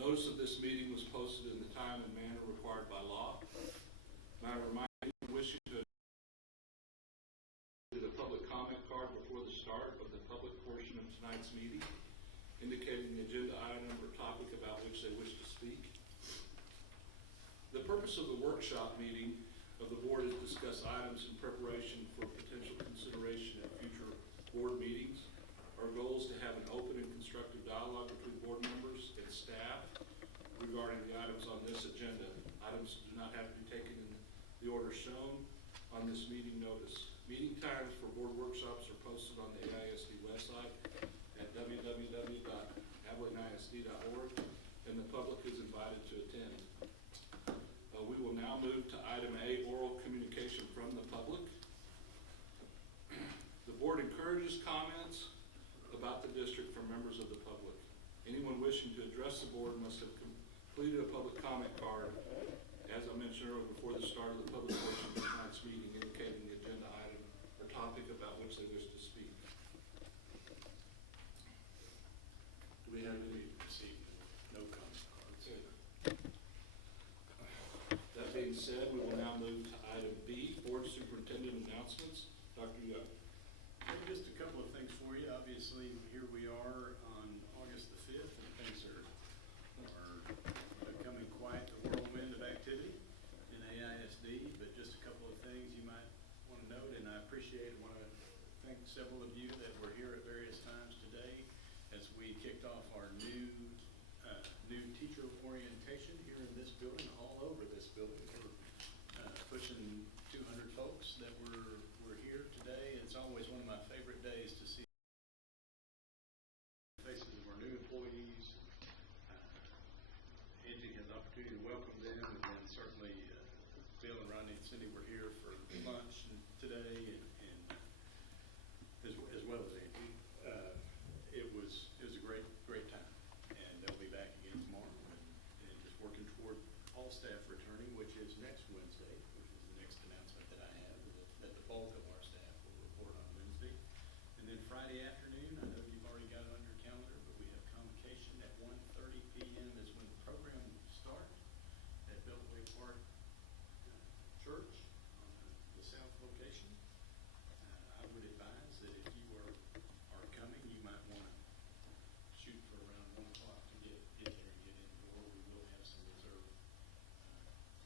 Notice of this meeting was posted in the time and manner required by law. And I remind anyone wishing to the public comment card before the start of the public portion of tonight's meeting, indicating the agenda item or topic about which they wish to speak. The purpose of the workshop meeting of the board is to discuss items in preparation for potential consideration at future board meetings. Our goal is to have an open and constructive dialogue between board members and staff regarding the items on this agenda. Items do not have to be taken in the order shown on this meeting notice. Meeting times for board workshops are posted on the AISD website at www.abileneisd.org, and the public is invited to attend. We will now move to item A, oral communication from the public. The board encourages comments about the district from members of the public. Anyone wishing to address the board must have completed a public comment card, as I mentioned earlier, before the start of the public portion of tonight's meeting, indicating the agenda item or topic about which they wish to speak. Do we have any received? No comment cards. Okay. That being said, we will now move to item B, board superintendent announcements. Dr. Young. Just a couple of things for you. Obviously, here we are on August the 5th, and things are becoming quite the whirlwind of activity in AISD, but just a couple of things you might want to note, and I want to thank several of you that were here at various times today as we kicked off our new teacher orientation here in this building, all over this building. We're pushing 200 folks that were here today. It's always one of my favorite days to see faces of our new employees. Angie has the opportunity to welcome them, and then certainly Bill and Rodney and Cindy were here for lunch today, and as well as Angie. It was a great time, and they'll be back again tomorrow, and just working toward all staff returning, which is next Wednesday, which is the next announcement that I have, that the bulk of our staff will report on Wednesday. And then Friday afternoon, I know you've already got it on your calendar, but we have convocation at 1:30 p.m. is when the program will start at Beltway Park Church on the south location. I would advise that if you are coming, you might want to shoot for around 1 o'clock to get there and get in the door. We will have some reserved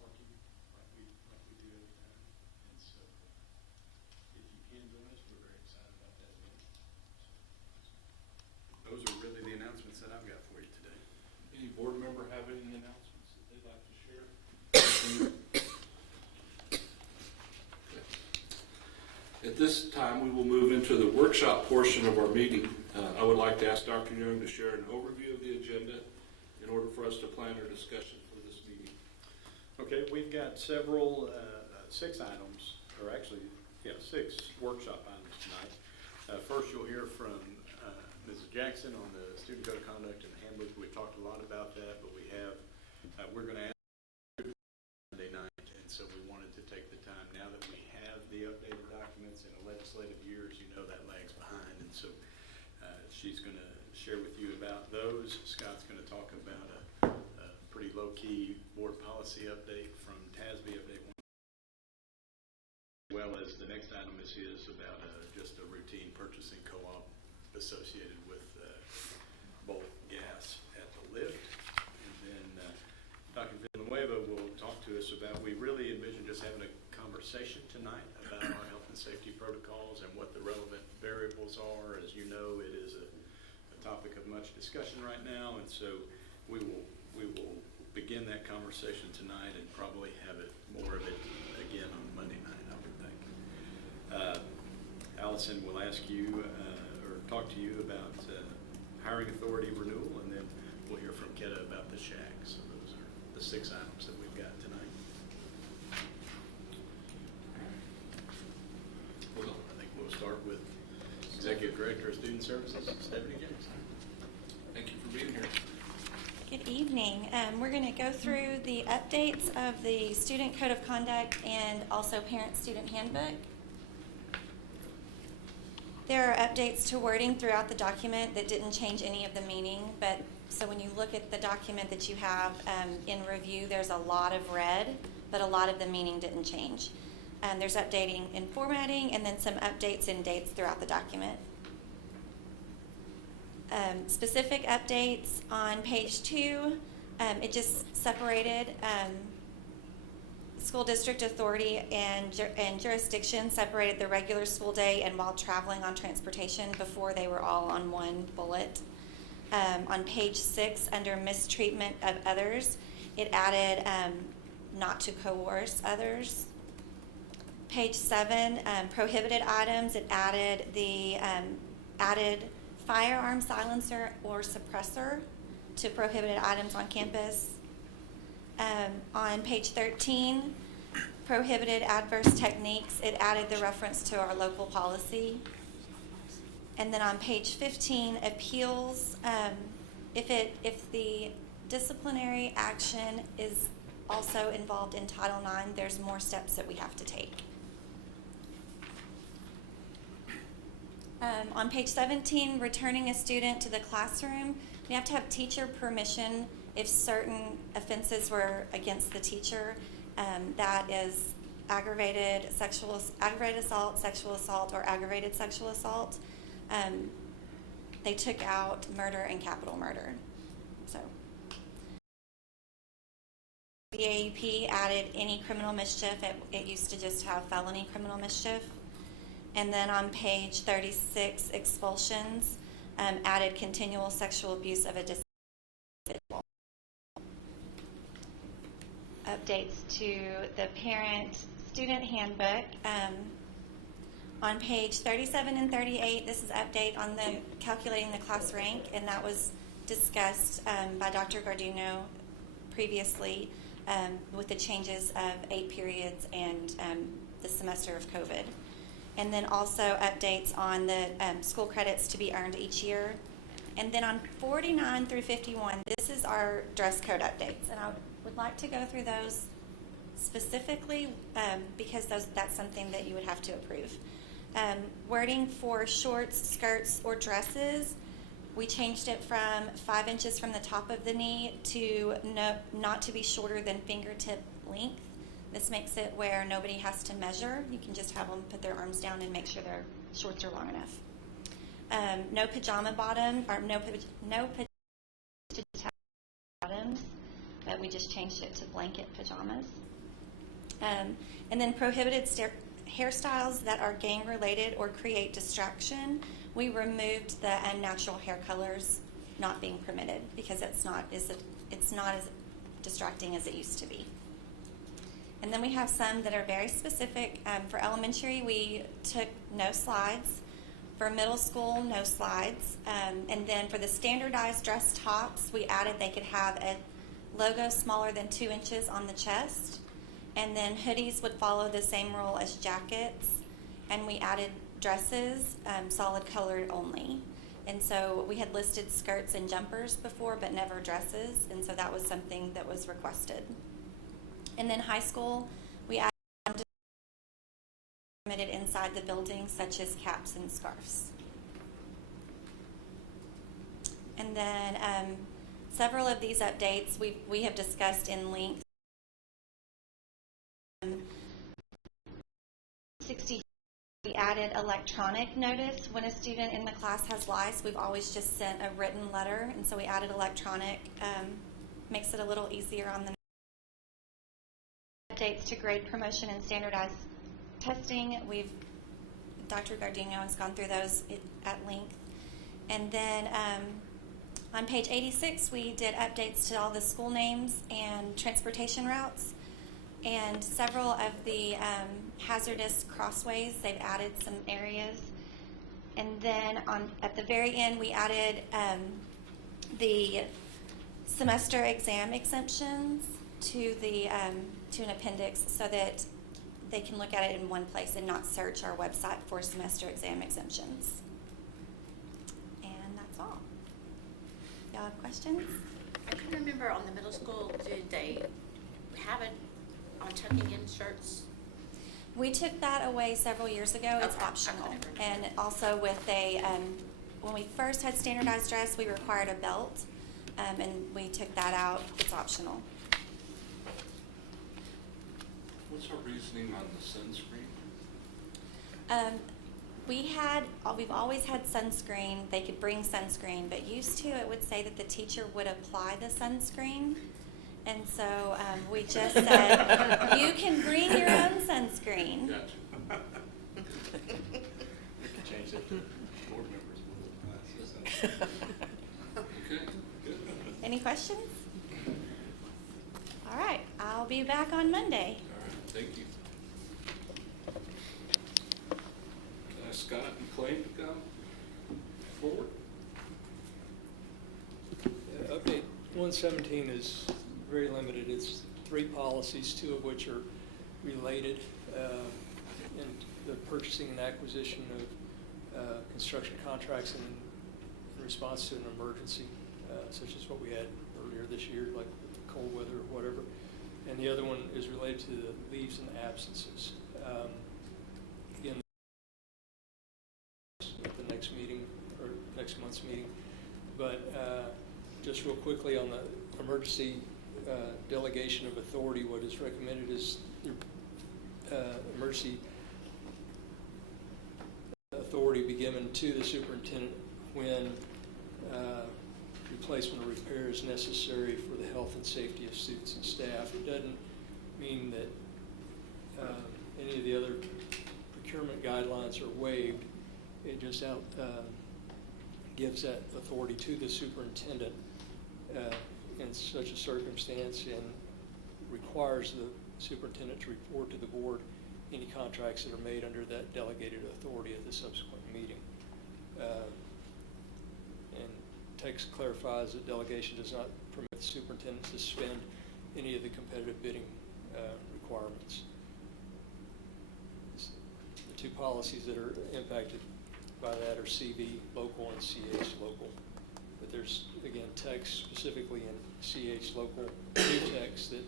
parking like we do every time. And so if you can join us, we're very excited about that event. So those are really the announcements that I've got for you today. Any board member have any announcements that they'd like to share? At this time, we will move into the workshop portion of our meeting. I would like to ask Dr. Young to share an overview of the agenda in order for us to plan our discussion for this meeting. Okay, we've got several, 6 items, or actually, 6 workshop items tonight. First, you'll hear from Mrs. Jackson on the student code of conduct and the handbook. We talked a lot about that, but we're going to ask Monday night, and so we wanted to take the time now that we have the updated documents in a legislative year. As you know, that lags behind, and so she's going to share with you about those. Scott's going to talk about a pretty low-key board policy update from TASB update 1, as well as the next item is about just a routine purchasing co-op associated with bulk gas at the lift. And then Dr. Villanueva will talk to us about, we really envision just having a conversation tonight about our health and safety protocols and what the relevant variables are. As you know, it is a topic of much discussion right now, and so we will begin that conversation tonight and probably have more of it again on Monday night, I would think. Allison will ask you or talk to you about hiring authority renewal, and then we'll hear from Keta about the shack. So those are the 6 items that we've got tonight. Well, I think we'll start with Executive Director of Student Services, Stephanie Jackson. Thank you for being here. Good evening. We're going to go through the updates of the Student Code of Conduct and also Parent-Student Handbook. There are updates to wording throughout the document that didn't change any of the meaning, but So when you look at the document that you have in review, there's a lot of red, but a lot of the meaning didn't change. There's updating in formatting and then some updates in dates throughout the document. Specific updates on page 2, it just separated school district authority and jurisdiction, separated the regular school day and while traveling on transportation. Before they were all on one bullet. On page 6, under mistreatment of others, it added not to coerce others. Page 7, prohibited items, it added the added firearm silencer or suppressor to prohibited items on campus. On page 13, prohibited adverse techniques, it added the reference to our local policy. And then on page 15, appeals, if the disciplinary action is also involved in Title IX, there's more steps that we have to take. On page 17, returning a student to the classroom, we have to have teacher permission if certain offenses were against the teacher. That is aggravated assault, sexual assault, or aggravated sexual assault. They took out murder and capital murder. So the AUP added any criminal mischief. It used to just have felony criminal mischief. And then on page 36, expulsions, added continual sexual abuse of a individual. Updates to the parent-student handbook. On page 37 and 38, this is update on the calculating the class rank, and that was discussed by Dr. Garduno previously with the changes of 8 periods and the semester of COVID. And then also updates on the school credits to be earned each year. And then on 49 through 51, this is our dress code updates. And I would like to go through those specifically because that's something that you would have to approve. Wording for shorts, skirts, or dresses, we changed it from 5 inches from the top of the knee to not to be shorter than fingertip length. This makes it where nobody has to measure. You can just have them put their arms down and make sure their shorts are long enough. No pajama bottom, or no pajama bottoms, but we just changed it to blanket pajamas. And then prohibited hairstyles that are gang-related or create distraction. We removed the unnatural hair colors not being permitted because it's not as distracting as it used to be. And then we have some that are very specific. For elementary, we took no slides. For middle school, no slides. And then for the standardized dress tops, we added they could have a logo smaller than 2 inches on the chest. And then hoodies would follow the same rule as jackets. And we added dresses, solid colored only. And so we had listed skirts and jumpers before, but never dresses. And so that was something that was requested. And then high school, we added permitted inside the building, such as caps and scarves. And then several of these updates we have discussed in length. 60, we added electronic notice when a student in the class has lice. We've always just sent a written letter, and so we added electronic. Makes it a little easier on the updates to grade promotion and standardized testing. Dr. Garduno has gone through those at length. And then on page 86, we did updates to all the school names and transportation routes. And several of the hazardous crossways, they've added some areas. And then at the very end, we added the semester exam exemptions to an appendix so that they can look at it in one place and not search our website for semester exam exemptions. And that's all. Y'all have questions? I can remember on the middle school, did they have it on tucking in shirts? We took that away several years ago. It's Okay, optional. I couldn't And also with when we first had standardized dress, we required a belt. and we took that out. It's optional. What's our reasoning on the sunscreen? We've always had sunscreen. They could bring sunscreen, but used to it would say that the teacher would apply the sunscreen. And so we just said, you can bring your own sunscreen. Gotcha. We can change that to board members. Okay, good. Any questions? All right, I'll be back on Monday. All right, thank you. Scott and Clay to come forward. Update 117 is very limited. It's 3 policies, 2 of which are related, in the purchasing and acquisition of construction contracts in response to an emergency, such as what we had earlier this year, like cold weather or whatever. And the other one is related to the leaves and absences. Again, at the next meeting, or next month's meeting. But just real quickly on the emergency delegation of authority, what is recommended is emergency authority be given to the superintendent when replacement or repair is necessary for the health and safety of students and staff. It doesn't mean that any of the other procurement guidelines are waived. It just gives that authority to the superintendent in such a circumstance, and requires the superintendent to report to the board any contracts that are made under that delegated authority at the subsequent meeting. And text clarifies that delegation does not permit the superintendent to suspend any of the competitive bidding requirements. The 2 policies that are impacted by that are CV local and CH local. But there's, again, text specifically in CH local, new text that,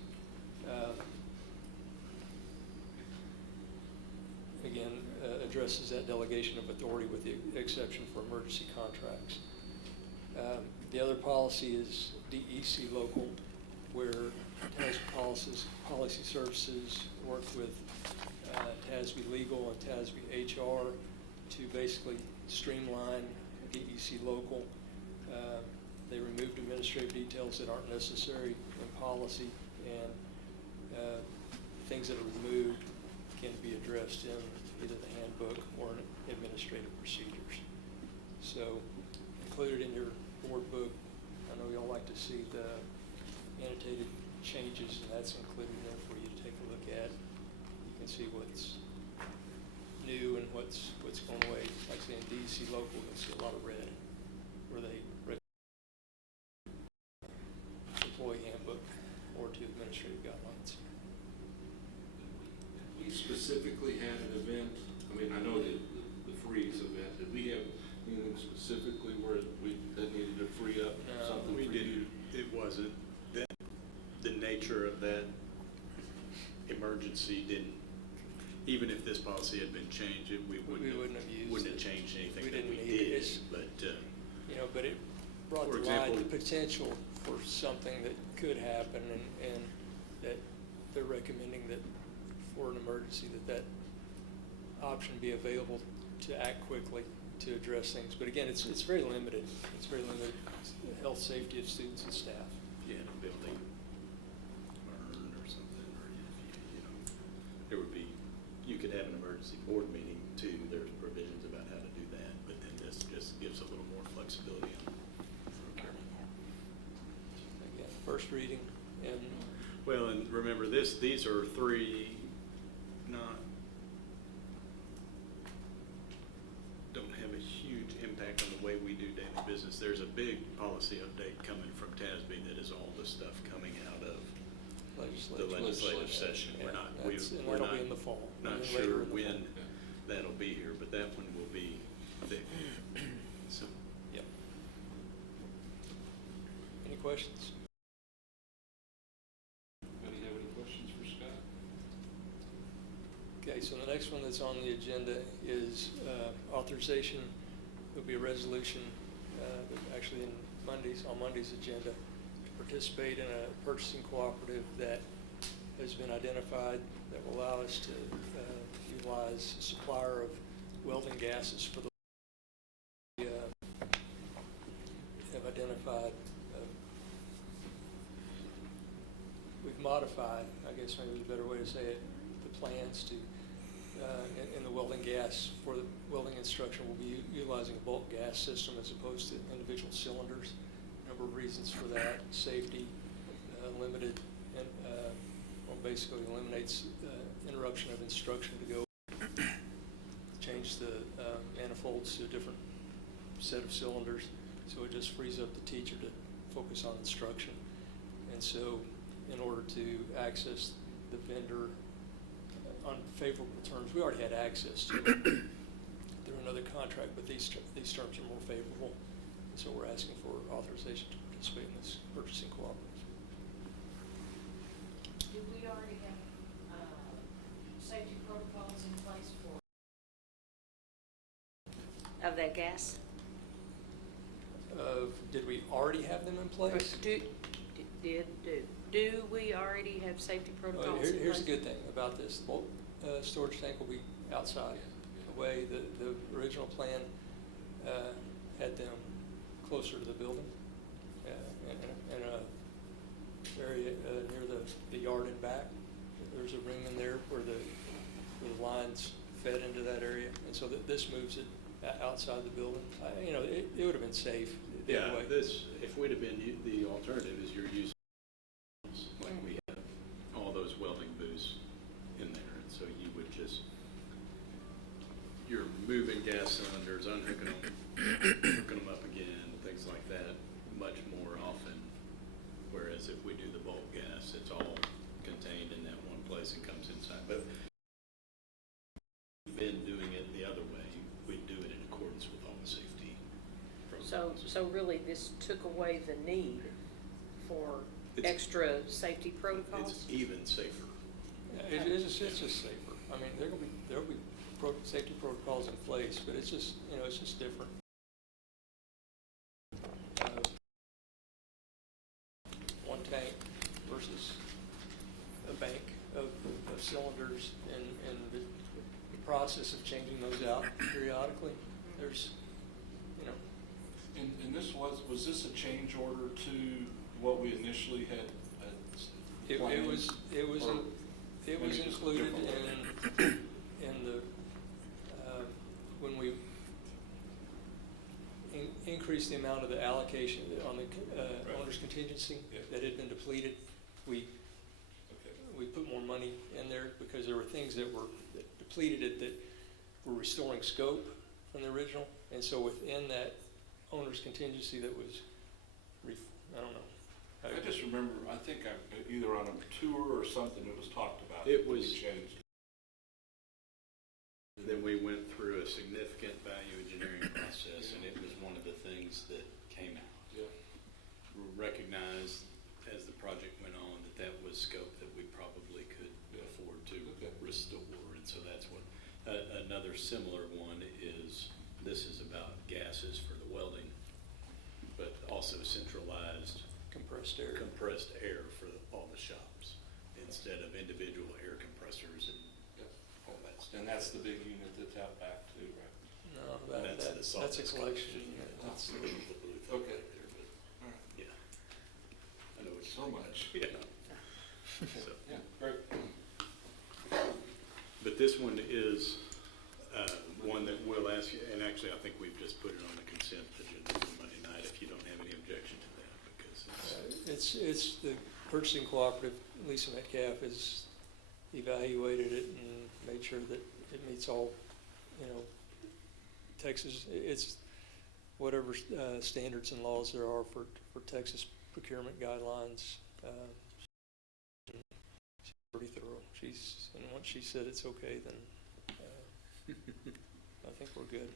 again, addresses that delegation of authority with the exception for emergency contracts. The other policy is DEC local, where policy services work with TASB legal and TASB HR to basically streamline DEC local. They removed administrative details that aren't necessary in policy, and things that are removed can be addressed in either the handbook or in administrative procedures. So included in your board book, I know y'all like to see the annotated changes, and that's included there for you to take a look at. You can see what's new and what's going away. Like I say, in DEC local, you'll see a lot of red, where they employee handbook or to administrative guidelines. We specifically had an event, I mean, I know the freeze event, did we have anything specifically where that needed to free up something? We did. It wasn't that the nature of that emergency didn't. Even if this policy had been changed, we wouldn't have changed anything that we did. But but it brought to light the potential for something that could happen, and that they're recommending that for an emergency that option be available to act quickly to address things. But again, it's very limited. It's very limited. The health, safety of students and staff. if you had a building burned or something, or there would be, you could have an emergency board meeting too. There's provisions about how to do that, but then this just gives a little more flexibility on procurement. Again, first reading, and Well, and remember these are 3 don't have a huge impact on the way we do daily business. There's a big policy update coming from TASB that is all the stuff coming out of the legislative session. Yeah, We're that'll be in the fall. not sure when that'll be here, but that one will be thick. So, yep. Any questions? Anybody have any questions for Scott? Okay, so the next one that's on the agenda is authorization. There'll be a resolution, actually in on Monday's agenda, to participate in a purchasing cooperative that has been identified that will allow us to utilize a supplier of welding gases for the have identified. We've modified, I guess maybe is a better way to say it, the plans to in the welding gas for the welding instruction. We'll be utilizing a bulk gas system as opposed to individual cylinders. A number of reasons for that: safety, limited, and well, basically eliminates interruption of instruction to go change the manifolds to a different set of cylinders. So it just frees up the teacher to focus on instruction. And so in order to access the vendor on favorable terms, we already had access to it through another contract, but these terms are more favorable. And so we're asking for authorization to participate in this purchasing cooperative. Do we already have safety protocols in place for? Of that gas? Did we already have them in place? Do we already have safety protocols in place? Here's the good thing about this. The bulk storage tank will be outside. The way the original plan had them closer to the building, in a area near the yard and back. There's a room in there where the lines fed into that area, and so this moves it outside the building. It would have been safe. Yeah, anyway. if we'd have been, the alternative is you're using, like we have all those welding booths in there, and so you would you're moving gas cylinders, unhooking them, hooking them up again, things like that, much more often. Whereas if we do the bulk gas, it's all contained in that one place and comes inside. But we've been doing it the other way. We do it in accordance with all the safety protocols. So really this took away the need for extra safety protocols? It's even safer. It's just safer. I mean, there'll be safety protocols in place, but it's just different. One tank versus a bank of cylinders, and the process of changing those out periodically. There's, And this was this a change order to what we initially had planned? It was included in the when we increased the amount of the allocation on the owner's contingency that had been depleted. We put more money in there because there were things that depleted it that were restoring scope from the original, and so within that owner's contingency that was, I don't know. I just remember, I think either on a tour or something, it was talked about. It was changed. Then we went through a significant value engineering process, and it was one of the things that came out. Yeah. We recognized as the project went on that was scope that we probably could afford to restore, and so that's what another similar one is. This is about gases for the welding, but also centralized Compressed air for all the shops instead of individual air compressors and all that stuff. And that's the big unit that's out back too, right? No, That's that's a collection. That's the blue thing Okay. right there, but All right. yeah, I know it's So much. Yeah. So, Yeah, great. but this one is one that we'll ask you, and actually I think we've just put it on the consent agenda for Monday night if you don't have any objection to that, because It's the purchasing cooperative. Lisa Metcalf has evaluated it and made sure that it meets all, Texas. It's whatever standards and laws there are for Texas procurement guidelines. She's pretty thorough. And once she said it's okay, then I think we're good.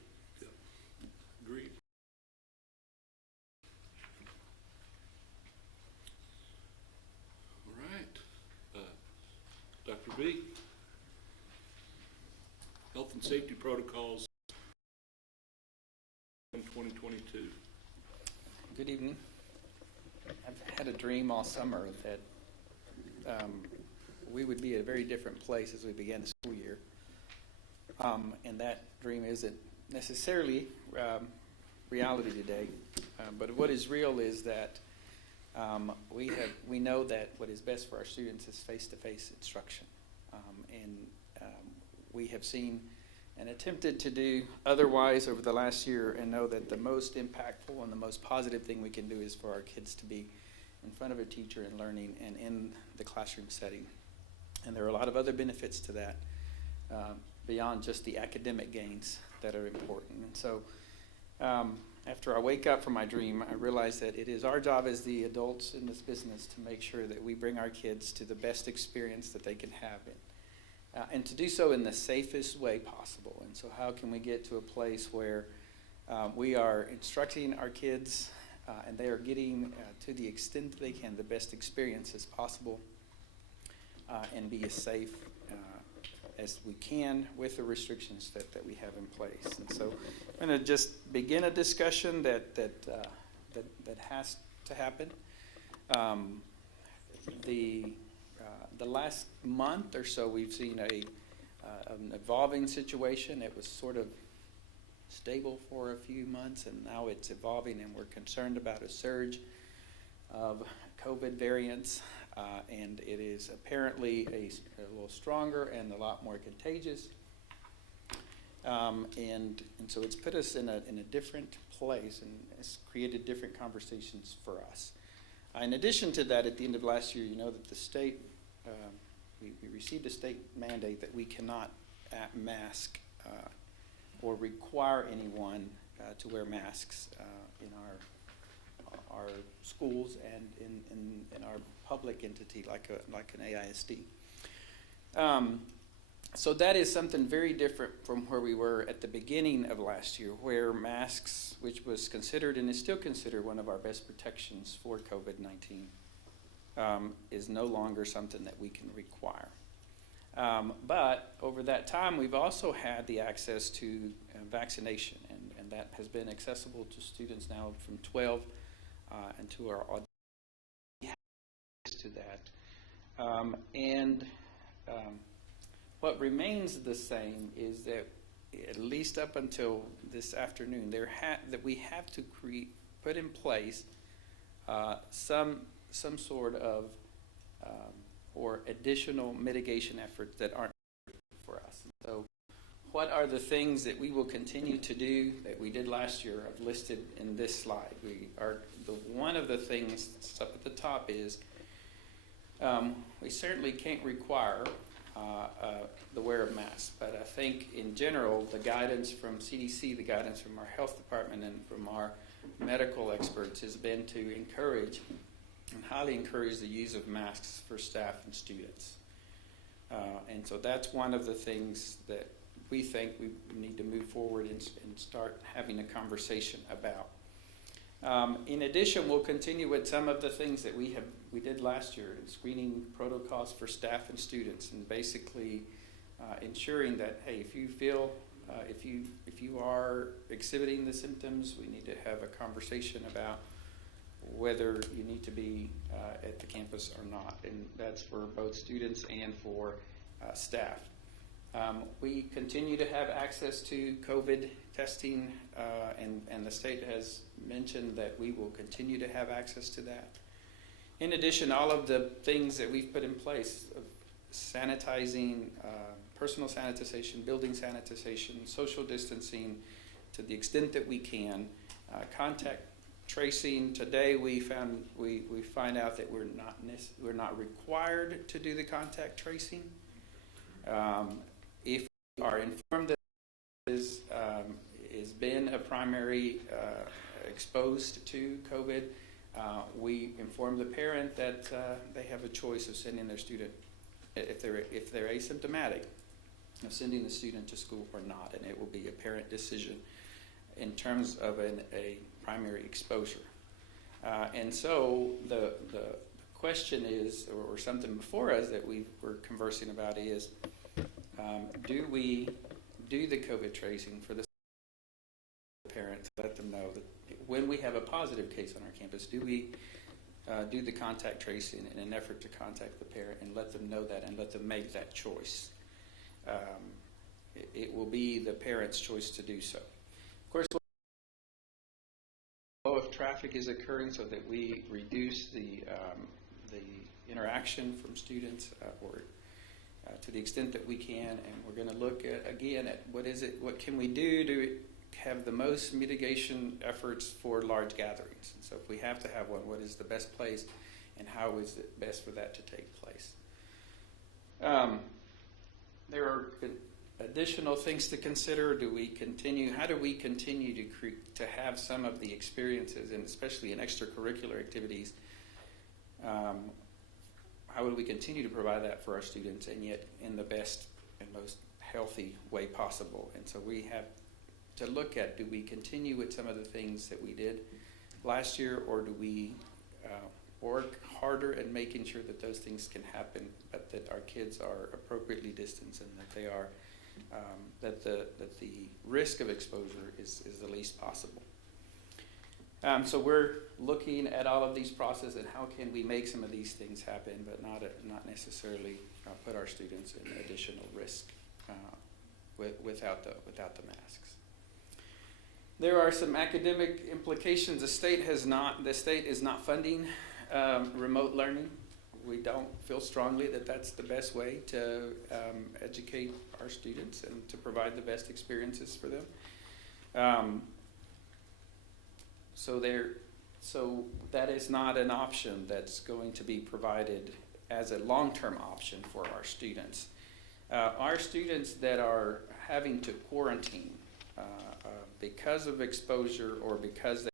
Agreed. All right. Dr. B. Health and safety protocols in 2022. Good evening. I've had a dream all summer that we would be at a very different place as we began the school year. And that dream isn't necessarily reality today. But what is real is that we know that what is best for our students is face-to-face instruction. We have seen and attempted to do otherwise over the last year, and know that the most impactful and the most positive thing we can do is for our kids to be in front of a teacher and learning and in the classroom setting. And there are a lot of other benefits to that beyond just the academic gains that are important. And so after I wake up from my dream, I realize that it is our job as the adults in this business to make sure that we bring our kids to the best experience that they can have it. And to do so in the safest way possible. And so how can we get to a place where we are instructing our kids and they are getting, to the extent that they can, the best experiences possible and be as safe as we can with the restrictions that we have in place. And so I'm going to just begin a discussion that has to happen. The last month or so, we've seen an evolving situation. It was sort of stable for a few months, and now it's evolving, and we're concerned about a surge of COVID variants, and it is apparently a little stronger and a lot more contagious. And so it's put us in a different place, and it's created different conversations for us. In addition to that, at the end of last year, you know that the state we received a state mandate that we cannot mask or require anyone to wear masks in our schools and in our public entity like an AISD. So that is something very different from where we were at the beginning of last year, where masks, which was considered and is still considered one of our best protections for COVID-19, is no longer something that we can require. But over that time, we've also had the access to vaccination, and that has been accessible to students now from 12 and to our audience to that. What remains the same is that at least up until this afternoon, that we have to put in place some sort of or additional mitigation efforts that aren't for us. So what are the things that we will continue to do that we did last year? I've listed in this slide. One of the things up at the top is we certainly can't require the wear of masks, but I think in general the guidance from CDC, the guidance from our health department and from our medical experts has been to encourage and highly encourage the use of masks for staff and students. And so that's one of the things that we think we need to move forward and start having a conversation about. In addition, we'll continue with some of the things that we did last year in screening protocols for staff and students, and basically ensuring that, hey, if you feel, if you are exhibiting the symptoms, we need to have a conversation about whether you need to be at the campus or not, and that's for both students and for staff. We continue to have access to COVID testing, and the state has mentioned that we will continue to have access to that. In addition, all of the things that we've put in place, of sanitizing, personal sanitization, building sanitization, social distancing to the extent that we can, contact tracing. Today we find out that we're not required to do the contact tracing. If we are informed that is been a primary exposed to COVID, we inform the parent that they have a choice of sending their student, if they're asymptomatic, of sending the student to school or not, and it will be a parent decision in terms of a primary exposure. And so the question is, or something before us that we're conversing about is, do we do the COVID tracing for the parents, let them know that when we have a positive case on our campus, do we do the contact tracing in an effort to contact the parent and let them know that and let them make that choice? It will be the parent's choice to do so. Of course, if traffic is occurring so that we reduce the interaction from students or to the extent that we can, and we're going to look at what can we do to have the most mitigation efforts for large gatherings. And so if we have to have one, what is the best place and how is it best for that to take place? There are additional things to consider. How do we continue to have some of the experiences, and especially in extracurricular activities? How would we continue to provide that for our students, and yet in the best and most healthy way possible? And so we have to look at, do we continue with some of the things that we did last year, or do we work harder at making sure that those things can happen, but that our kids are appropriately distanced and that they are that the risk of exposure is the least possible. So we're looking at all of these processes and how can we make some of these things happen, but not necessarily put our students in additional risk without the masks. There are some academic implications. The state is not funding remote learning. We don't feel strongly that that's the best way to educate our students and to provide the best experiences for them. So that is not an option that's going to be provided as a long-term option for our students. Our students that are having to quarantine because of exposure or because they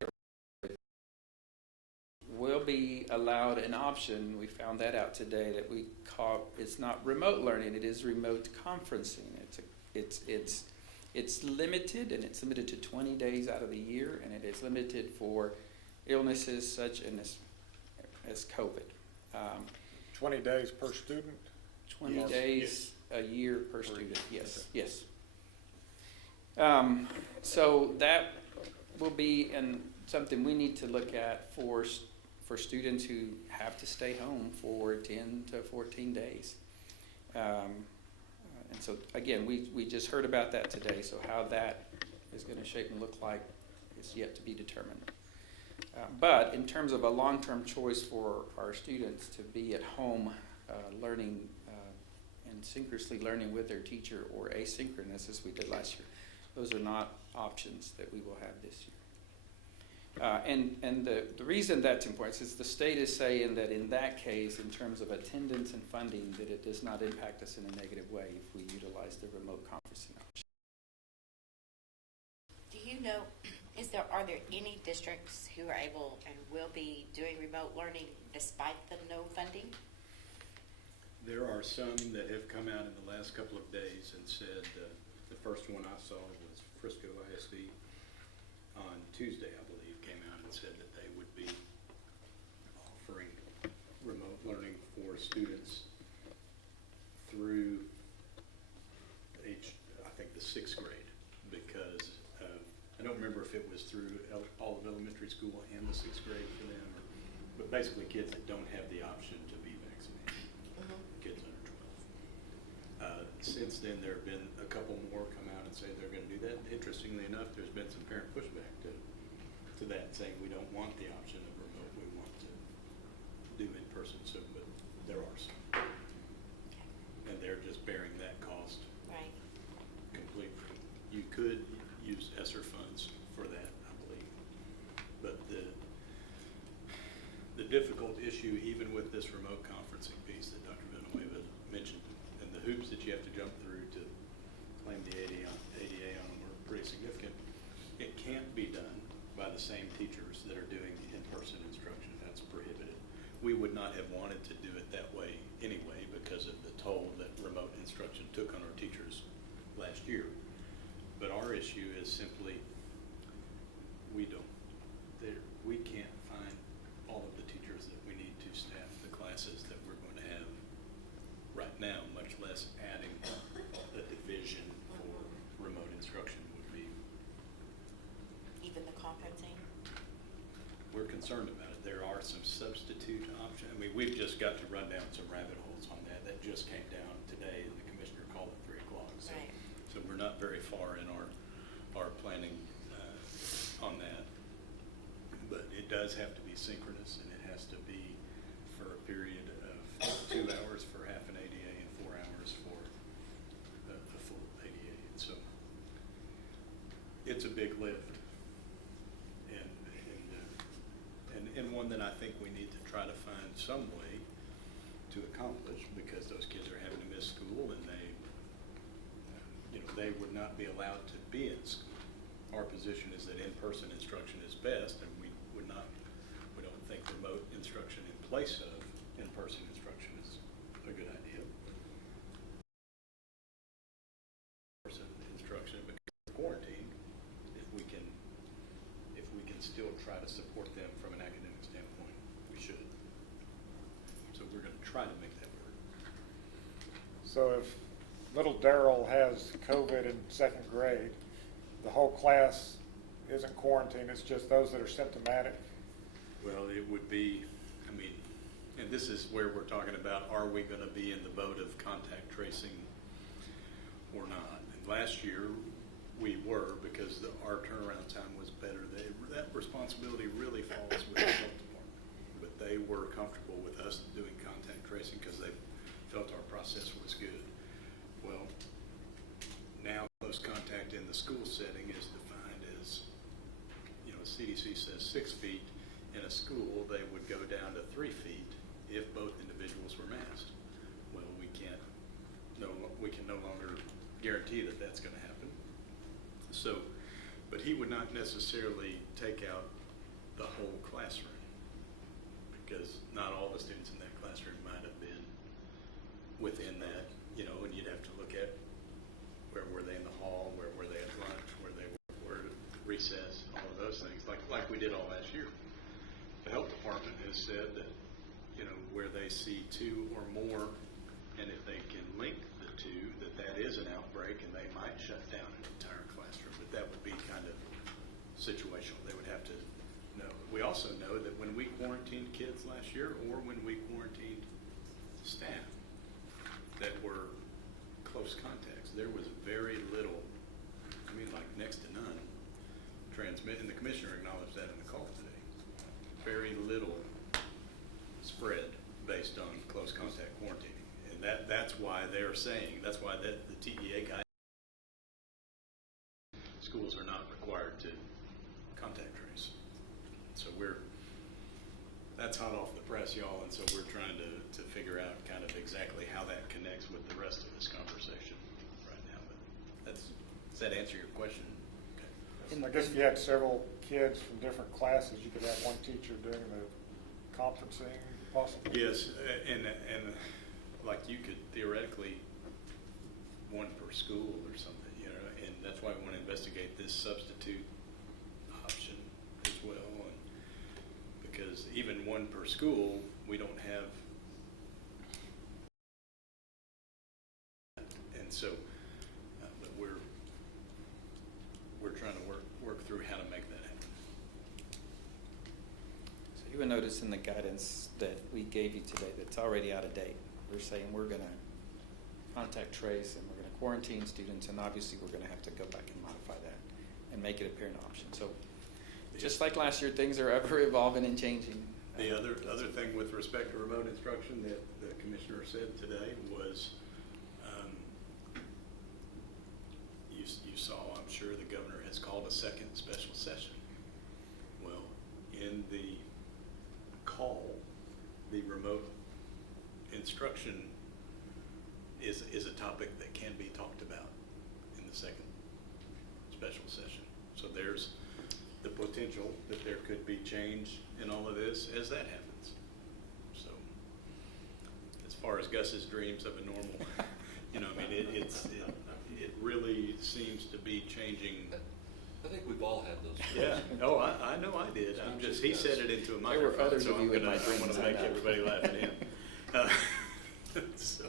will be allowed an option. We found that out today, that we call, it's not remote learning, it is remote conferencing. It's limited, and it's limited to 20 days out of the year, and it is limited for illnesses such as COVID. 20 days per student? 20 Yes. days a year per student, yes, yes. So that will be something we need to look at for students who have to stay home for 10 to 14 days. And so, again, we just heard about that today, so how that is going to shape and look like is yet to be determined. But in terms of a long-term choice for our students to be at home learning and synchronously learning with their teacher, or asynchronous as we did last year, those are not options that we will have this year. And the reason that's important is the state is saying that in that case, in terms of attendance and funding, that it does not impact us in a negative way if we utilize the remote conferencing option. Do you know, are there any districts who are able and will be doing remote learning despite the no funding? There are some that have come out in the last couple of days and said, the first one I saw was Frisco ISD on Tuesday, I believe, came out and said that they would be offering remote learning for students through I think the 6th grade, because I don't remember if it was through all of elementary school and the 6th grade for them, but basically kids that don't have the option to be vaccinated, kids under 12. Since then, there have been a couple more come out and say they're going to do that. Interestingly enough, there's been some parent pushback to that, saying we don't want the option of remote, we want to do in person. So, but there are some, and they're just bearing that cost Right. completely. You could use ESSER funds for that, I believe, but the difficult issue, even with this remote conferencing piece that Dr. Villanueva mentioned, and the hoops that you have to jump through to claim the ADA on them are pretty significant. It can't be done by the same teachers that are doing in-person instruction. That's prohibited. We would not have wanted to do it that way anyway because of the toll that remote instruction took on our teachers last year. But our issue is simply we can't find all of the teachers that we need to staff the classes that we're going to have right now, much less adding a division for remote instruction would be. Even the conferencing? we're concerned about it. There are some substitute options. I mean, we've just got to run down some rabbit holes on that. That just came down today, and the commissioner called at 3 o'clock. So, Right. so we're not very far in our planning on that. But it does have to be synchronous, and it has to be for a period of 2 hours for half an ADA and 4 hours for a full ADA. And so it's a big lift, and one that I think we need to try to find some way to accomplish, because those kids are having to miss school, and they would not be allowed to be in school. Our position is that in-person instruction is best, and we don't think remote instruction in place of in-person instruction is a good idea. In-person instruction, because of quarantine, if we can still try to support them from an academic standpoint, we should. So we're going to try to make that work. So if little Daryl has COVID in 2nd grade, the whole class isn't quarantined, it's just those that are symptomatic? Well, it would be, I mean, and this is where we're talking about, are we going to be in the boat of contact tracing or not? And last year, we were, because our turnaround time was better. That responsibility really falls with the health department. But they were comfortable with us doing contact tracing because they felt our process was good. Well, now close contact in the school setting is defined as, CDC says 6 feet. In a school, they would go down to 3 feet if both individuals were masked. Well, we can no longer guarantee that that's going to happen. So, but he would not necessarily take out the whole classroom, because not all the students in that classroom might have been within that, and you'd have to look at where were they in the hall, where were they at lunch, where they were at recess, all of those things, like we did all last year. The health department has said that, where they see 2 or more, and if they can link the 2, that is an outbreak, and they might shut down an entire classroom. But that would be kind of situational. They would have to know. We also know that when we quarantined kids last year, or when we quarantined staff that were close contacts, there was very little, like next to none, and the commissioner acknowledged that in the call today. Very little spread based on close contact quarantining. And that's why they're saying, that's why the TEA guide schools are not required to contact trace. So that's hot off the press, y'all, and so we're trying to figure out kind of exactly how that connects with the rest of this conversation right now. But does that answer your question? Okay. I guess if you had several kids from different classes, you could have one teacher doing the conferencing, possibly? Yes, and like you could theoretically, 1 per school or something, and that's why we want to investigate this substitute option as well, and because even 1 per school, we don't have, and so, but we're trying to work through how to make that happen. So you will notice in the guidance that we gave you today that's already out of date. We're saying we're going to contact trace and we're going to quarantine students, and obviously we're going to have to go back and modify that and make it a parent option. So just like last year, things are ever evolving and changing. The other thing with respect to remote instruction that the commissioner said today was, you saw, I'm sure the governor has called a 2nd special session. Well, in the call, the remote instruction is a topic that can be talked about in the 2nd special session. So there's the potential that there could be change in all of this as that happens. So as far as Gus's dreams of a normal, it really seems to be changing. I think we've all had those. Yeah. Oh, I know I did. I'm just, he said it into a There were microphone, others so of you in my I want dreams, to I make know. everybody laugh at him. So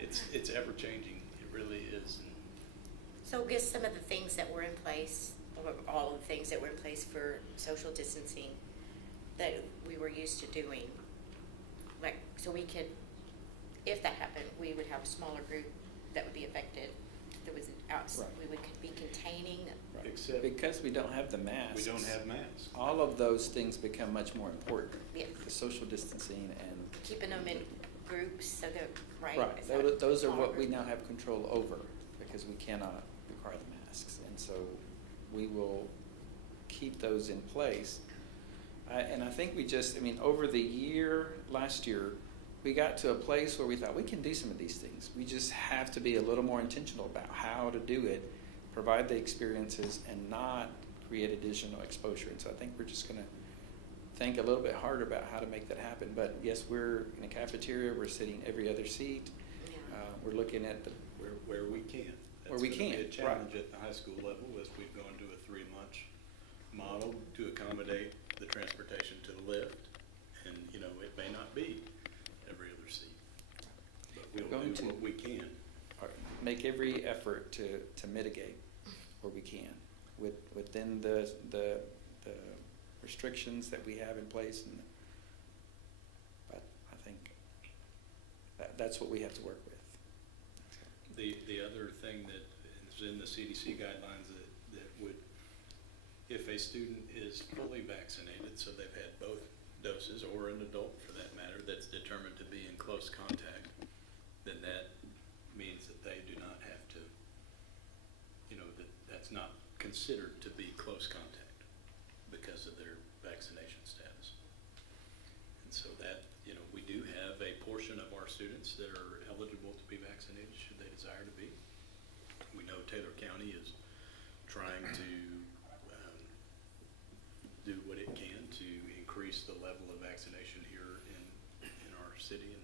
it's ever changing. It really is. So I guess some of the things that were in place, or all of the things that were in place for social distancing, that we were used to doing. Like, so we could, if that happened, we would have a smaller group that would be affected. There was Right. we would be containing. Right. Except- Because we don't have the masks. We don't have masks. All of those things become much more important. Yeah. The social distancing and. Keeping them in groups so they're, right? Right, Is that those are what smaller we group? now have control over, because we cannot require the masks. And so we will keep those in place. And I think we just, I mean, over the year, last year, we got to a place where we thought we can do some of these things. We just have to be a little more intentional about how to do it, provide the experiences, and not create additional exposure. And so I think we're just going to think a little bit harder about how to make that happen. But yes, we're in a cafeteria. We're sitting every other seat. Yeah. We're looking at the Where we can. Where we That's gonna can, be a challenge right. at the high school level as we've gone to a 3-month model to accommodate the transportation to the lift. And, you know, it may not be every other seat, but we'll Going do to- what we can. make every effort to mitigate where we can within the restrictions that we have in place. And but I think that's what we have to work with. The other thing that is in the CDC guidelines that would, if a student is fully vaccinated, so they've had both doses, or an adult for that matter, that's determined to be in close contact, then that means that they do not have to, you know, that's not considered to be close contact because of their vaccination status. And so that, you know, we do have a portion of our students that are eligible to be vaccinated should they desire to be. We know Taylor County is trying to do what it can to increase the level of vaccination here in our city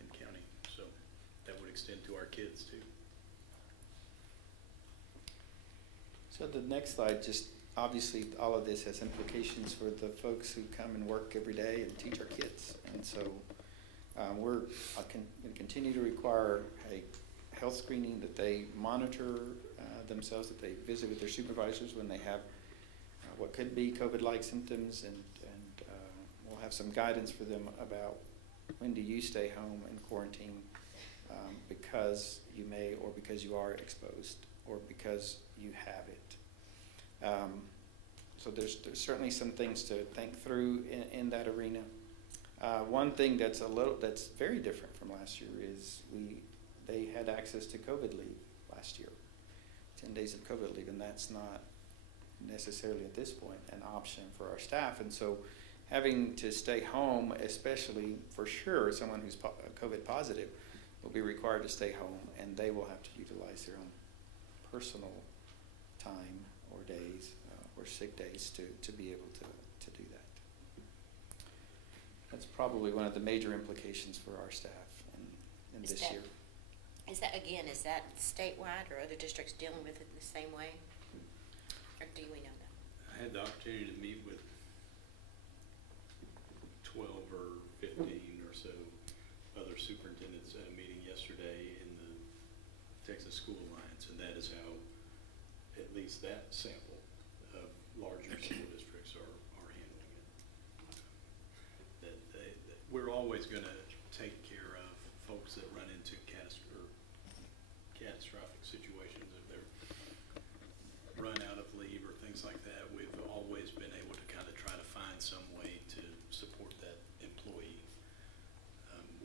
and county. So that would extend to our kids too. So the next slide, just obviously all of this has implications for the folks who come and work every day and teach our kids. And so we're going to continue to require a health screening, that they monitor themselves, that they visit with their supervisors when they have what could be COVID-like symptoms, and we'll have some guidance for them about when do you stay home and quarantine because you may, or because you are exposed, or because you have it. So there's certainly some things to think through in that arena. One thing that's very different from last year is they had access to COVID leave last year, 10 days of COVID leave, and that's not necessarily at this point an option for our staff. And so having to stay home, especially for sure someone who's COVID positive, will be required to stay home, and they will have to utilize their own personal time or days or sick days to be able to do that. That's probably one of the major implications for our staff in Is this that- year. Is that statewide, or other districts dealing with it in the same way? Or do we know that? I had the opportunity to meet with 12 or 15 or so other superintendents at a meeting yesterday in the Texas School Alliance, and that is how at least that sample of larger school districts are handling it. That we're always going to take care of folks that run into catastrophic situations if they're run out of leave or things like that. We've always been able to kind of try to find some way to support that employee.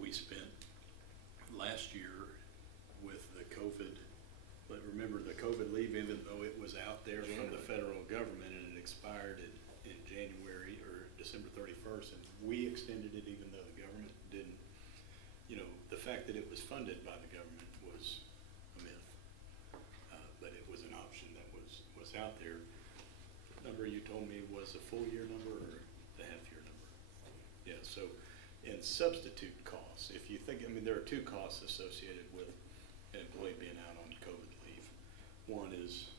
We spent last year with the COVID, but remember the COVID leave, even though it was out there from the federal government and it expired in January or December 31st, and we extended it even though the government didn't. You know, the fact that it was funded by the government was a myth, but it was an option that was out there. The number you told me was a full year number or the half year number? Yeah, so in substitute costs, if you think, I mean, there are two costs associated with an employee being out on COVID leave. One is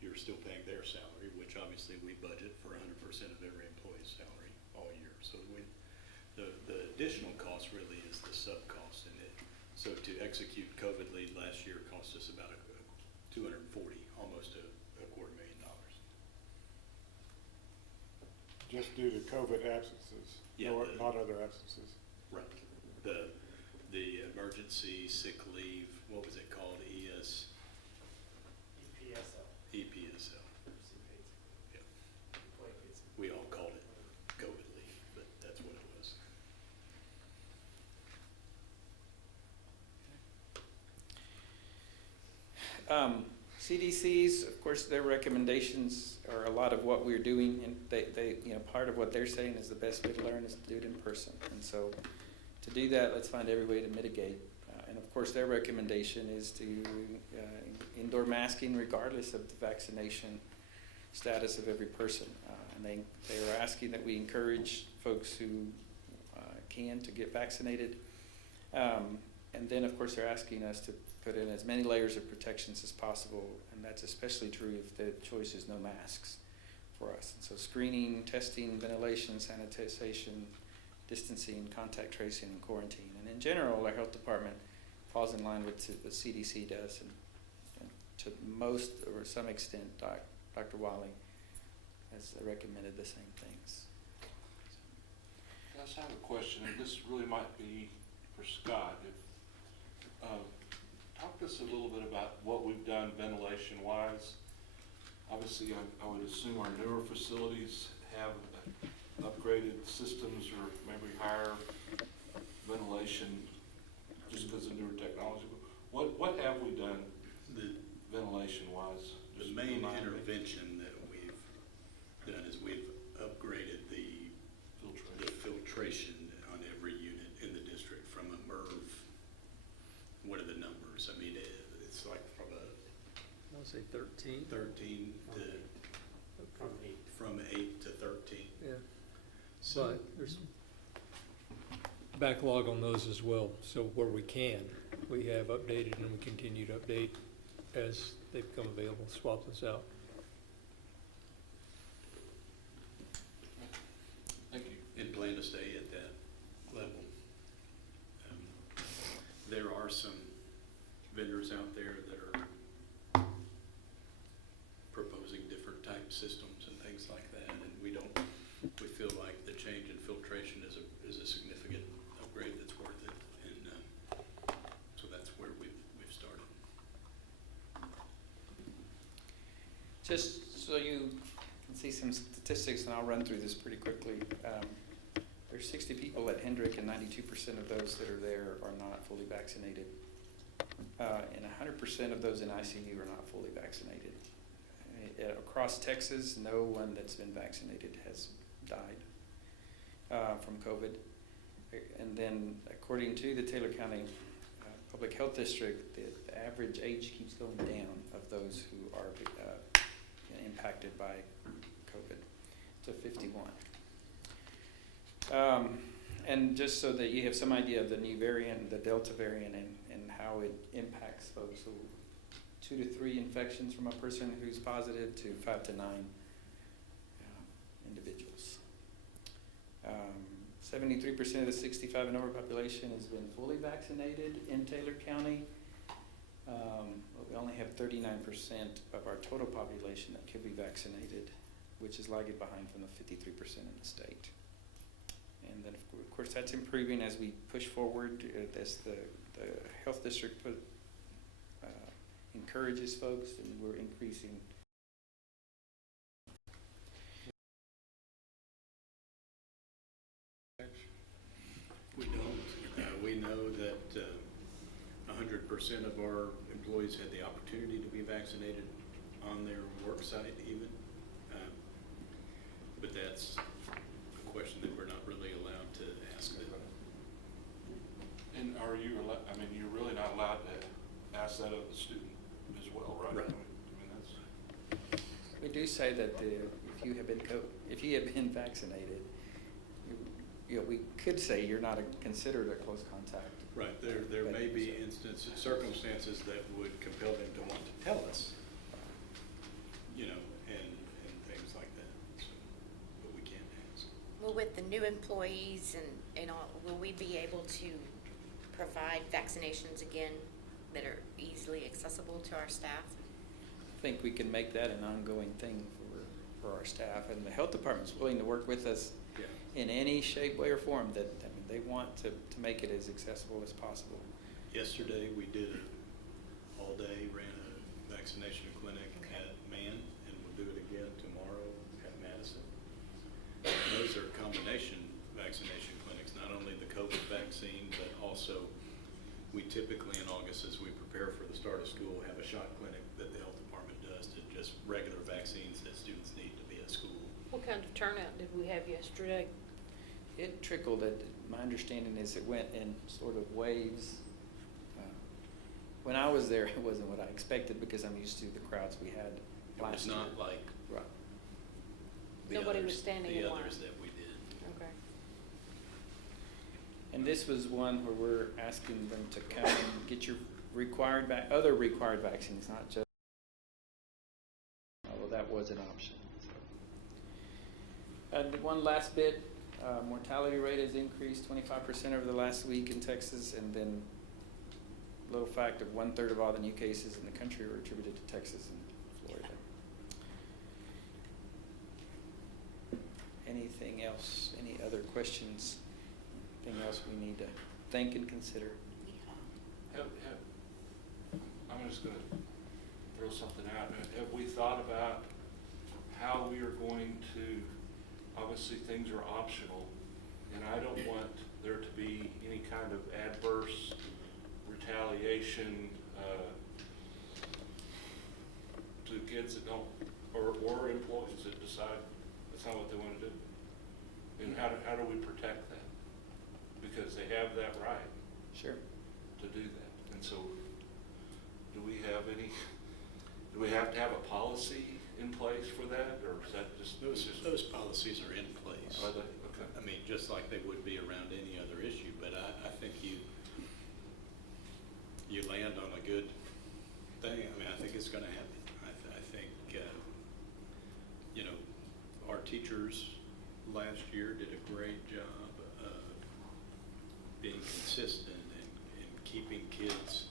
you're still paying their salary, which obviously we budget for 100% of every employee's salary all year. So the additional cost really is the sub cost, and so to execute COVID leave last year cost us about $240,000, almost a $250,000. just due to COVID absences, Yeah, not other absences. Right. The emergency sick leave, what was it called? EPSL. Yeah. We all called it COVID leave, but that's what it was. CDC's, of course, their recommendations are a lot of what we're doing, and they, part of what they're saying is the best way to learn is to do it in person. And so, to do that, let's find every way to mitigate. And of course, their recommendation is to indoor masking regardless of the vaccination status of every person. And they are asking that we encourage folks who can to get vaccinated. And then, of course, they're asking us to put in as many layers of protections as possible, and that's especially true if the choice is no masks for us. And so screening, testing, ventilation, sanitization, distancing, contact tracing, and quarantine. And in general, our health department falls in line with what CDC does, and to most or some extent, Dr. Wiley has recommended the same things. I just have a question, and this really might be for Scott. Talk to us a little bit about what we've done ventilation-wise. Obviously, I would assume our newer facilities have upgraded systems or maybe higher ventilation just because of newer technology. What have we done ventilation-wise? The main intervention that we've done is we've upgraded the filtration on every unit in the district from a MERV. What are the numbers? I mean, it's like from a I want to say 13. 13 to from 8 to 13. Yeah. So But there's backlog on those as well. So where we can, we have updated and we continue to update as they become available, swap this out. Thank you. and plan to stay at that level. There are some vendors out there that are proposing different type systems and things like that, and we feel like the change in filtration is a significant upgrade that's worth it, and so that's where we've started. Just so you can see some statistics, and I'll run through this pretty quickly. There's 60 people at Hendrick, and 92% of those that are there are not fully vaccinated. And 100% of those in ICU are not fully vaccinated. Across Texas, no one that's been vaccinated has died from COVID. And then, according to the Taylor County Public Health District, the average age keeps going down of those who are impacted by COVID to 51. And just so that you have some idea of the new variant, the Delta variant, and how it impacts folks. So 2 to 3 infections from a person who's positive to 5 to 9 individuals. 73% of the 65 and over population has been fully vaccinated in Taylor County. But we only have 39% of our total population that could be vaccinated, which is lagging behind from the 53% in the state. And then, of course, that's improving as we push forward, as the health district encourages folks, and we're increasing. We don't. We know that 100% of our employees had the opportunity to be vaccinated on their work site even. But that's a question that we're not really allowed to ask them. And are you allowed, I mean, you're really not allowed to ask that of the student as well, right? Right. I mean, that's. We do say that if you have been vaccinated, we could say you're not considered a close contact. Right. There may be circumstances that would compel them to want to tell us, and things like that. So, but we can't ask. Well, with the new employees and all, will we be able to provide vaccinations again that are easily accessible to our staff? I think we can make that an ongoing thing for our staff. And the health department's willing to work with us Yeah. in any shape, way, or form that, I mean, they want to make it as accessible as possible. Yesterday, we did it all day, ran a vaccination clinic at Man, and we'll do it again tomorrow at Madison. And those are combination vaccination clinics, not only the COVID vaccine, but also we typically in August, as we prepare for the start of school, have a shot clinic that the health department does to just regular vaccines that students need to be at school. What kind of turnout did we have yesterday? It trickled. My understanding is it went in sort of waves. When I was there, it wasn't what I expected because I'm used to the crowds we had It was last year. not like Right. the Nobody was others- standing in line. The others that we did. Okay. And this was one where we're asking them to come and get your other required vaccines, not just, although that was an option. And one last bit, mortality rate has increased 25% over the last week in Texas, and then little fact of 1/3 of all the new cases in the country were attributed to Texas and Florida. Anything else? Any other questions? Anything else we need to think and consider? I'm just gonna throw something out. Have we thought about how we are going to, obviously things are optional, and I don't want there to be any kind of adverse retaliation to kids that don't, or employees that decide that's not what they want to do. And how do we protect that? Because they have that right Sure. to do that. And so, do we have to have a policy in place for that, or is that just? Those policies are in place. Are they? Okay. I mean, just like they would be around any other issue, but I think you land on a good thing. I mean, I think it's gonna happen. I think, our teachers last year did a great job of being consistent and keeping kids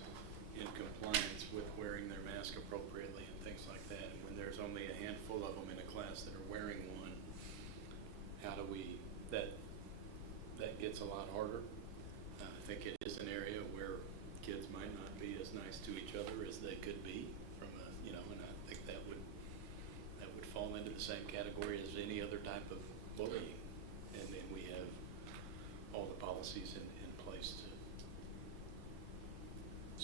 in compliance with wearing their mask appropriately and things like that. And when there's only a handful of them in a class that are wearing one, how do we, that gets a lot harder. I think it is an area where kids might not be as nice to each other as they could be from and I think that would fall into the same category as any other type of bullying. And then we have all the policies in place to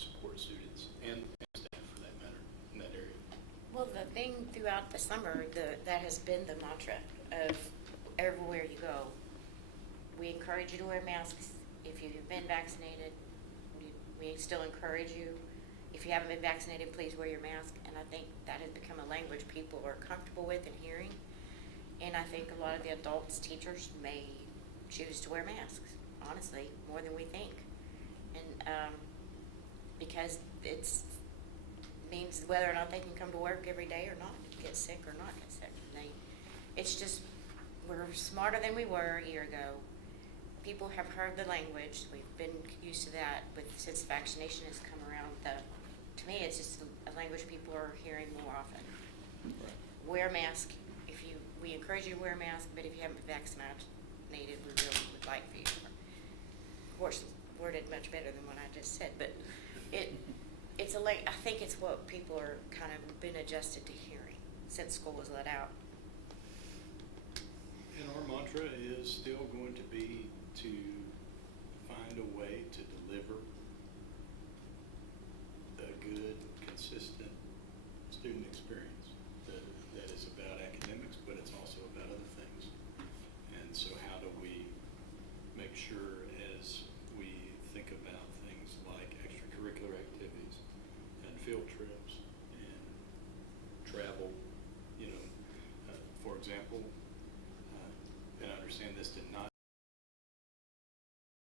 support students and staff for that matter in that area. Well, the thing throughout the summer, that has been the mantra of everywhere you go. We encourage you to wear masks if you've been vaccinated. We still encourage you. If you haven't been vaccinated, please wear your mask. And I think that has become a language people are comfortable with and hearing. And I think a lot of the adults, teachers, may choose to wear masks, honestly, more than we think. And because it's means whether or not they can come to work every day or not, get sick or not get sick. It's just, we're smarter than we were a year ago. People have heard the language. We've been used to that since vaccination has come around. To me, it's just a language people are hearing more often. Right. Wear a mask. We encourage you to wear a mask, but if you haven't been vaccinated, we really would like for you to. Of course, worded much better than what I just said, but it's I think it's what people are kind of been adjusted to hearing since school was let out. And our mantra is still going to be to find a way to deliver a good, consistent student experience that is about academics, but it's also about other things. And so how do we make sure as we think about things like extracurricular activities and field trips and travel, for example, and I understand this did not,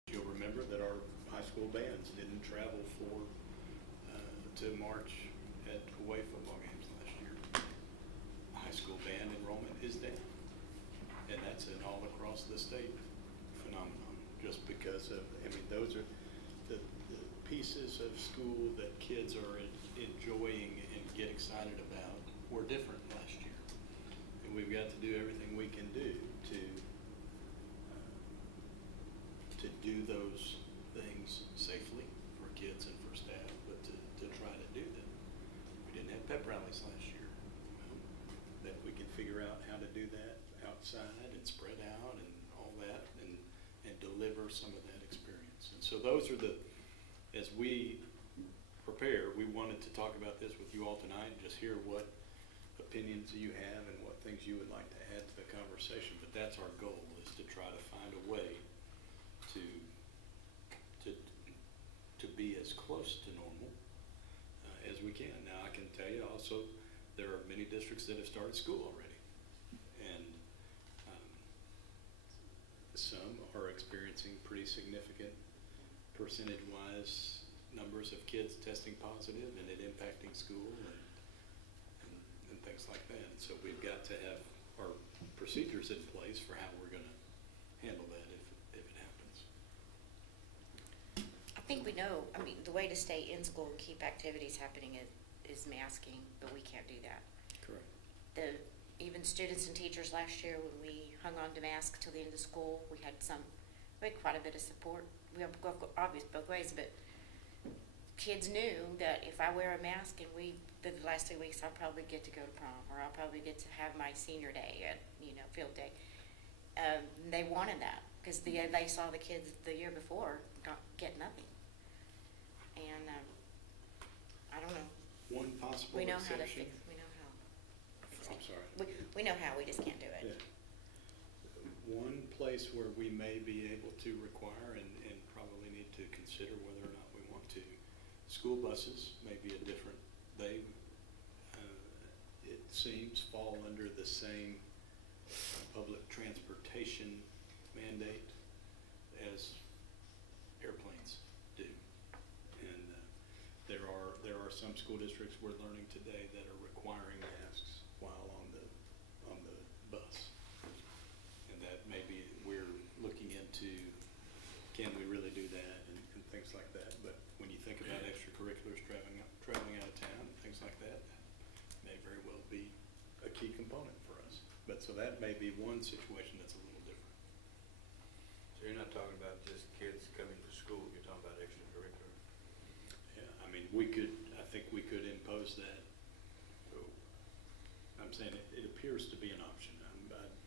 you'll remember that our high school bands didn't travel to march at away football games last year. High school band enrollment is down, and that's an all across the state phenomenon, just because of, those are the pieces of school that kids are enjoying and get excited about were different last year. we've got to do everything we can do to do those things safely for kids and for staff, but to try to do them. We didn't have pep rallies last year. Well, that we can figure out how to do that outside and spread out and all that and deliver some of that experience. And so those are as we prepare, we wanted to talk about this with you all tonight, just hear what opinions you have and what things you would like to add to the conversation. But that's our goal, is to try to find a way to be as close to normal as we can. Now, I can tell you also, there are many districts that have started school already, and some are experiencing pretty significant percentage-wise numbers of kids testing positive and it impacting school and things like that. So we've got to have our procedures in place for how we're going to handle that if it happens. I think we know, I mean, the way to stay in school and keep activities happening is masking, but we can't do that. Correct. Even students and teachers last year, when we hung on to masks till the end of school, we had quite a bit of support. We have obvious both ways, but kids knew that if I wear a mask and the last 2 weeks, I'll probably get to go to prom, or I'll probably get to have my senior day at, field day. They wanted that because they saw the kids the year before get nothing. And I don't know. One possible We know exception. how to fix. We know how. I'm sorry. We know how. We just can't do it. Yeah. One place where we may be able to require and probably need to consider whether or not we want to, school buses may be a different, it seems, fall under the same public transportation mandate as airplanes do. And there are some school districts we're learning today that are requiring masks while on the bus. And that maybe we're looking into, can we really do that and things like that. But when you think about extracurriculars traveling out of town and things like that, may very well be a key component for us. But so that may be one situation that's a little different. So you're not talking about just kids coming to school, you're talking about extracurricular? Yeah, I mean, I think we could impose that. So I'm saying it appears to be an option.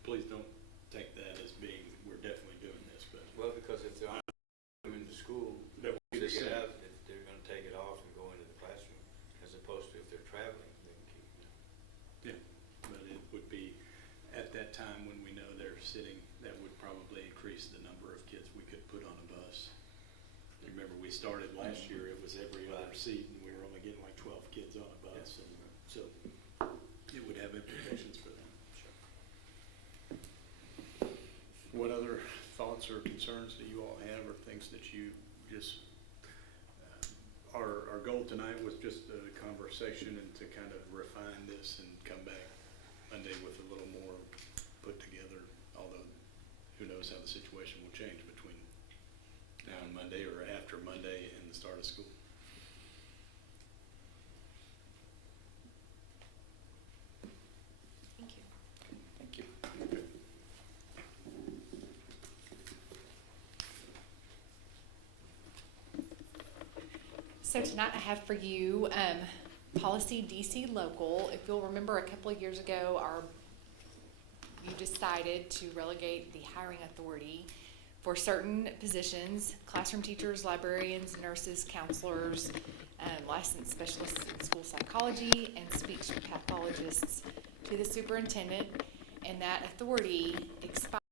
Please don't take that as being, we're definitely doing this, but. Well, because if they're coming to school, That would be the same. they're gonna take it off and go into the classroom, as opposed to if they're traveling, they can keep it. Yeah, but it would be at that time when we know they're sitting, that would probably increase the number of kids we could put on a bus. You remember we started last year, it was every other seat, and we were only getting like 12 kids on a bus, and so it would have implications for them. What other thoughts or concerns do you all have, or things that you just, our goal tonight was just a conversation and to kind of refine this and come back Monday with a little more put together, although who knows how the situation will change between now and Monday or after Monday and the start of school. Thank you. Thank you. Okay. So tonight I have for you policy DC local. If you'll remember, a couple of years ago, you decided to relegate the hiring authority for certain positions: classroom teachers, librarians, nurses, counselors, licensed specialists in school psychology, and speech pathologists to the superintendent, and that authority expired